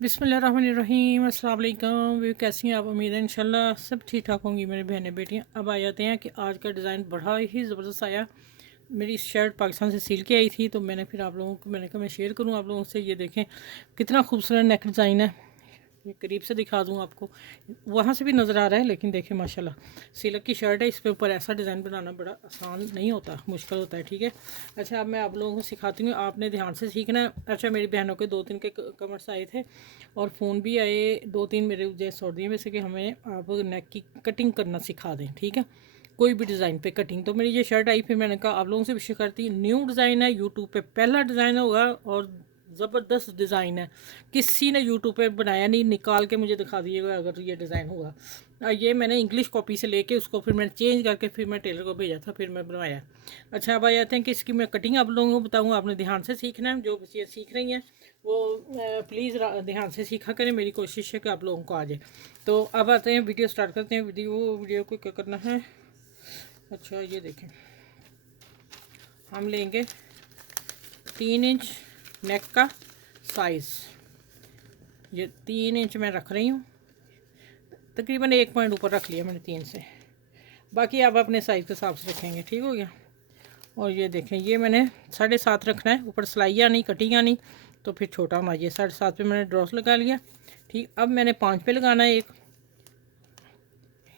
बिस्मिल्लाहिर्रहमानिर्रहीम, अस्सलाम वालेकुम। वे कैसी हैं आप? उम्मीद है इंशाल्लाह सब ठीक ठाक होंगी मेरी बहनें बेटियां। अब आ जाते हैं कि आज का डिज़ाइन बड़ा ही ज़बरदस्त आया। मेरी शर्ट पाकिस्तान से सिल के आई थी, तो मैंने फिर आप लोगों को मैंने कहा मैं शेयर करूं आप लोगों से। ये देखें कितना खूबसूरत नेक डिज़ाइन है। ये करीब से दिखा दूँ आपको, वहाँ से भी नज़र आ रहा है, लेकिन देखें माशाल्लाह सिल्क की शर्ट है, इस पे ऊपर ऐसा डिज़ाइन बनाना बड़ा आसान नहीं होता, मुश्किल होता है। ठीक है, अच्छा अब मैं आप लोगों को सिखाती हूँ, आपने ध्यान से सीखना है। अच्छा मेरी बहनों के 2-3 के कमेंट्स आए थे और फ़ोन भी आए 2-3 मेरे जैसे सौर दिए वैसे कि हमें आप नेक की कटिंग करना सिखा दें। ठीक है, कोई भी डिज़ाइन पे कटिंग। तो मेरी ये शर्ट आई, फिर मैंने कहा आप लोगों से विशेष करती न्यू डिज़ाइन है, यूट्यूब पे पहला डिज़ाइन होगा और ज़बरदस्त डिज़ाइन है, किसी ने यूट्यूब पे बनाया नहीं, निकाल के मुझे दिखा दीजिएगा अगर ये डिज़ाइन हुआ। ये मैंने इंग्लिश कॉपी से लेके उसको फिर मैंने चेंज करके फिर मैं टेलर को भेजा था, फिर मैं बनवाया। अच्छा अब आ जाते हैं कि इसकी मैं कटिंग आप लोगों को बताऊँ, आपने ध्यान से सीखना है। जो बच्चियाँ सीख रही हैं वो प्लीज़ ध्यान से सीखा करें, मेरी कोशिश है कि आप लोगों को आ जाए। तो अब आते हैं, वीडियो स्टार्ट करते हैं। वीडियो को क्या करना है, अच्छा ये देखें, हम लेंगे 3 इंच नेक का साइज़। ये 3 इंच मैं रख रही हूँ, तकरीबन 1 पॉइंट ऊपर रख लिया मैंने 3 से, बाकी आप अपने साइज़ के हिसाब से रखेंगे। ठीक हो गया। और ये देखें, ये मैंने 7.5 रखना है, ऊपर सिलाइयाँ नहीं कटिंग नहीं, तो फिर छोटा होना चाहिए। 7.5 पे मैंने ड्रॉस लगा लिया। ठीक, अब मैंने 5 पे लगाना है एक।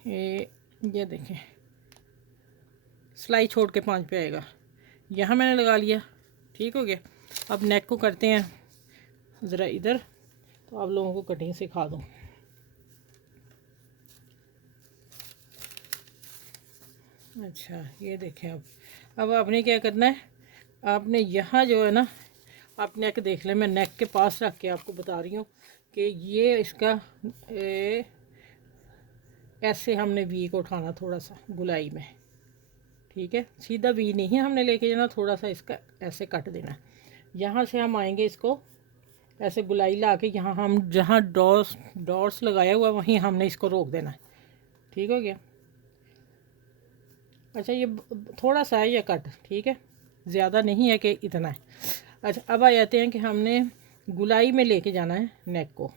ये देखें सिलाई छोड़ के 5 पे आएगा, यहाँ मैंने लगा लिया। ठीक हो गया। अब नेक को करते हैं ज़रा इधर, तो आप लोगों को कटिंग सिखा दूँ। अच्छा ये देखें, अब आपने क्या करना है, आपने यहाँ जो है ना, आप नेक देख लें, मैं नेक के पास रख के आपको बता रही हूँ कि ये इसका ऐसे हमने वी को उठाना थोड़ा सा गुलाई में। ठीक है, सीधा वी नहीं हमने लेके जाना, थोड़ा सा इसका ऐसे कट देना। यहाँ से हम आएंगे, इसको ऐसे गुलाई ला के यहाँ हम जहाँ डॉट्स लगाया हुआ वहीं हमने इसको रोक देना है। ठीक हो गया। अच्छा ये थोड़ा सा है ये कट, ठीक है, ज़्यादा नहीं है कि इतना है। अच्छा अब आ जाते हैं कि हमने गुलाई में लेके जाना है नेक को।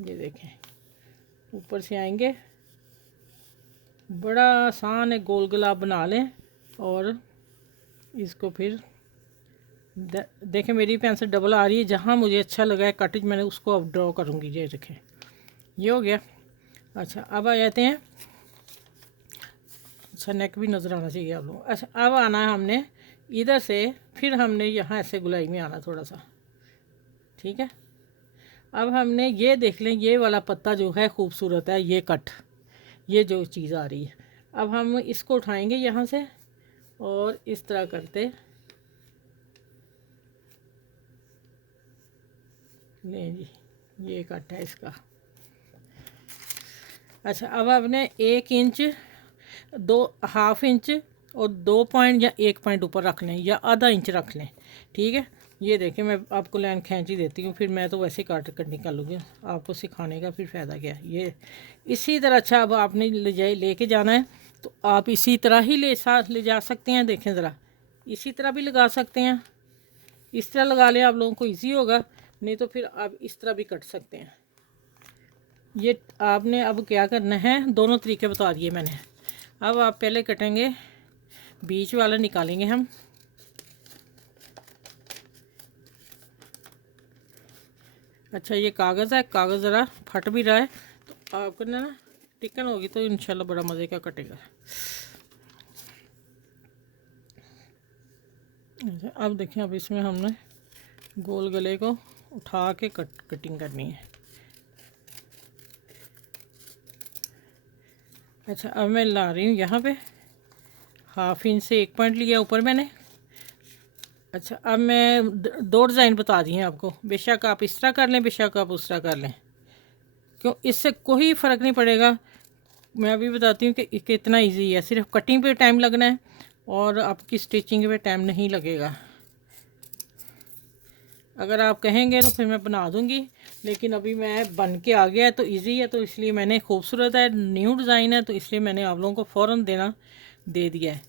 ये देखें ऊपर से आएंगे, बड़ा आसान है, गोल गला बना लें और इसको फिर देखें मेरी पेंसिल डबल आ रही है, जहाँ मुझे अच्छा लगा है कट मैंने उसको अब ड्रॉ करूँगी। ये देखें ये हो गया। अच्छा अब आ जाते हैं, अच्छा नेक भी नज़र आना चाहिए आप लोग। अच्छा अब आना है हमने इधर से, फिर हमने यहाँ ऐसे गुलाई में आना थोड़ा सा। ठीक है, अब हमने ये देख लें, ये वाला पत्ता जो है खूबसूरत है, ये कट, ये जो चीज़ आ रही है, अब हम इसको उठाएंगे यहाँ से और इस तरह करते लें जी, ये कट है इसका। अच्छा अब आपने 1 इंच, 2.5 इंच और 2 पॉइंट या 1 पॉइंट ऊपर रख लें या आधा इंच रख लें। ठीक है, ये देखें मैं आपको लाइन खींच ही देती हूँ, फिर मैं तो वैसे कट निकालूँगी, आपको सिखाने का फिर फ़ायदा क्या है। ये इसी तरह, अच्छा अब आपने लेके जाना है तो आप इसी तरह ही ले जा सकते हैं। देखें ज़रा, इसी तरह भी लगा सकते हैं, इस तरह लगा लें, आप लोगों को ईजी होगा, नहीं तो फिर आप इस तरह भी कट सकते हैं। ये आपने अब क्या करना है, दोनों तरीके बता दिए मैंने। अब आप पहले कटेंगे, बीच वाला निकालेंगे हम। अच्छा ये कागज़ है, कागज़ ज़रा फट भी रहा है, तो आपको ना टिकन होगी तो इंशाल्लाह बड़ा मज़े का कटेगा। अच्छा अब देखें, अब इसमें हमने गोल गले को उठा के कटिंग करनी है। अच्छा अब मैं ला रही हूँ यहाँ पे 1/2 इंच से 1 पॉइंट लिया ऊपर मैंने। अच्छा अब मैं 2 डिज़ाइन बता दी हैं आपको, बेशक आप इस तरह कर लें, बेशक आप उस तरह कर लें, क्यों इससे कोई फ़र्क नहीं पड़ेगा। मैं अभी बताती हूँ कि कितना इजी है, सिर्फ कटिंग पे टाइम लगना है और आपकी स्टिचिंग पे टाइम नहीं लगेगा। अगर आप कहेंगे तो फिर मैं बना दूँगी, लेकिन अभी मैं बन के आ गया है तो इजी है, तो इसलिए मैंने, खूबसूरत है, न्यू डिज़ाइन है, तो इसलिए मैंने आप लोगों को फ़ौरन दे दिया है।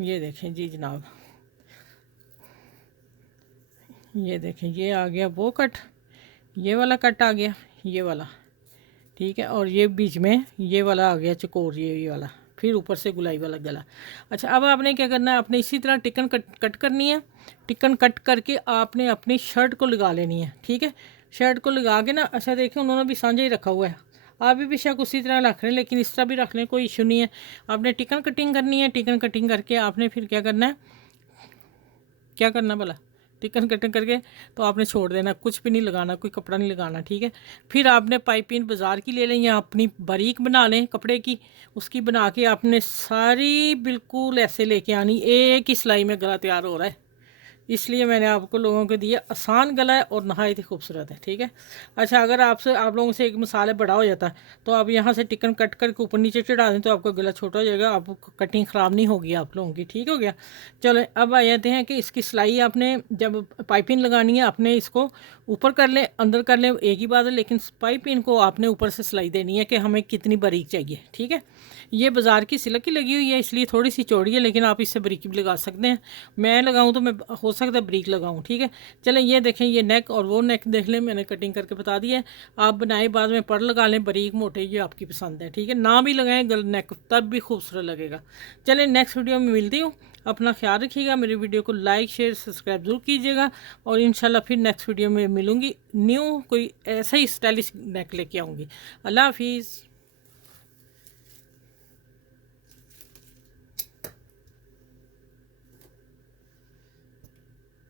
ये देखें जी जनाब, ये देखें ये आ गया वो कट, ये वाला कट आ गया, ये वाला, ठीक है। और ये बीच में ये वाला आ गया चकोर, ये वाला, फिर ऊपर से गुलाई वाला गला। अच्छा, अब आपने क्या करना है, आपने इसी तरह टिकन कट करनी है। टिकन कट करके आपने अपनी शर्ट को लगा लेनी है, ठीक है। शर्ट को लगा के ना, अच्छा देखें उन्होंने भी सांझा ही रखा हुआ है, आप भी बेशक उसी तरह रख लें, लेकिन इस तरह भी रख लें, कोई इशू नहीं है। आपने टिकन कटिंग करनी है। टिकन कटिंग करके आपने फिर क्या करना है, क्या करना भला, टिकन कटिंग करके तो आपने छोड़ देना, कुछ भी नहीं लगाना, कोई कपड़ा नहीं लगाना, ठीक है। फिर आपने पाइपिंग बाज़ार की ले लें या अपनी बारीक बना लें कपड़े की, उसकी बना के आपने सारी बिल्कुल ऐसे लेके आनी, एक ही सिलाई में गला तैयार हो रहा है। इसलिए मैंने आपको लोगों को दिया, आसान गला है और नहायत ही खूबसूरत है, ठीक है। अच्छा, अगर आप लोगों से एक मसाला बड़ा हो जाता तो आप यहाँ से टिकन कट करके ऊपर नीचे चढ़ा दें तो आपका गला छोटा हो जाएगा, आपको कटिंग ख़राब नहीं होगी आप लोगों की, ठीक हो गया। चलो अब आ जाते हैं कि इसकी सिलाई आपने जब पाइपिंग लगानी है, आपने इसको ऊपर कर लें अंदर कर लें, एक ही बात है, लेकिन पाइपिंग को आपने ऊपर से सिलाई देनी है कि हमें कितनी बारीक चाहिए, ठीक है। ये बाज़ार की सिलक की लगी हुई है, इसलिए थोड़ी सी चौड़ी है, लेकिन आप इससे बारीकी भी लगा सकते हैं। मैं लगाऊं तो मैं हो सकता है बारीक लगाऊं, ठीक है। चलें, ये देखें, ये नेक और वो नेक देख लें, मैंने कटिंग करके बता दिया है। आप बनाए बाद में पर लगा लें, बारीक मोटे, ये आपकी पसंद है, ठीक है। ना भी लगाएं गल नेक, तब भी खूबसूरत लगेगा। चलें, नेक्स्ट वीडियो में मिलती हूँ। अपना ख्याल रखिएगा, मेरी वीडियो को लाइक शेयर सब्सक्राइब ज़रूर कीजिएगा, और इंशाल्लाह फिर नेक्स्ट वीडियो में मिलूँगी, न्यू कोई ऐसा ही स्टाइलिश नेक लेके आऊँगी। अल्लाह हाफिज़।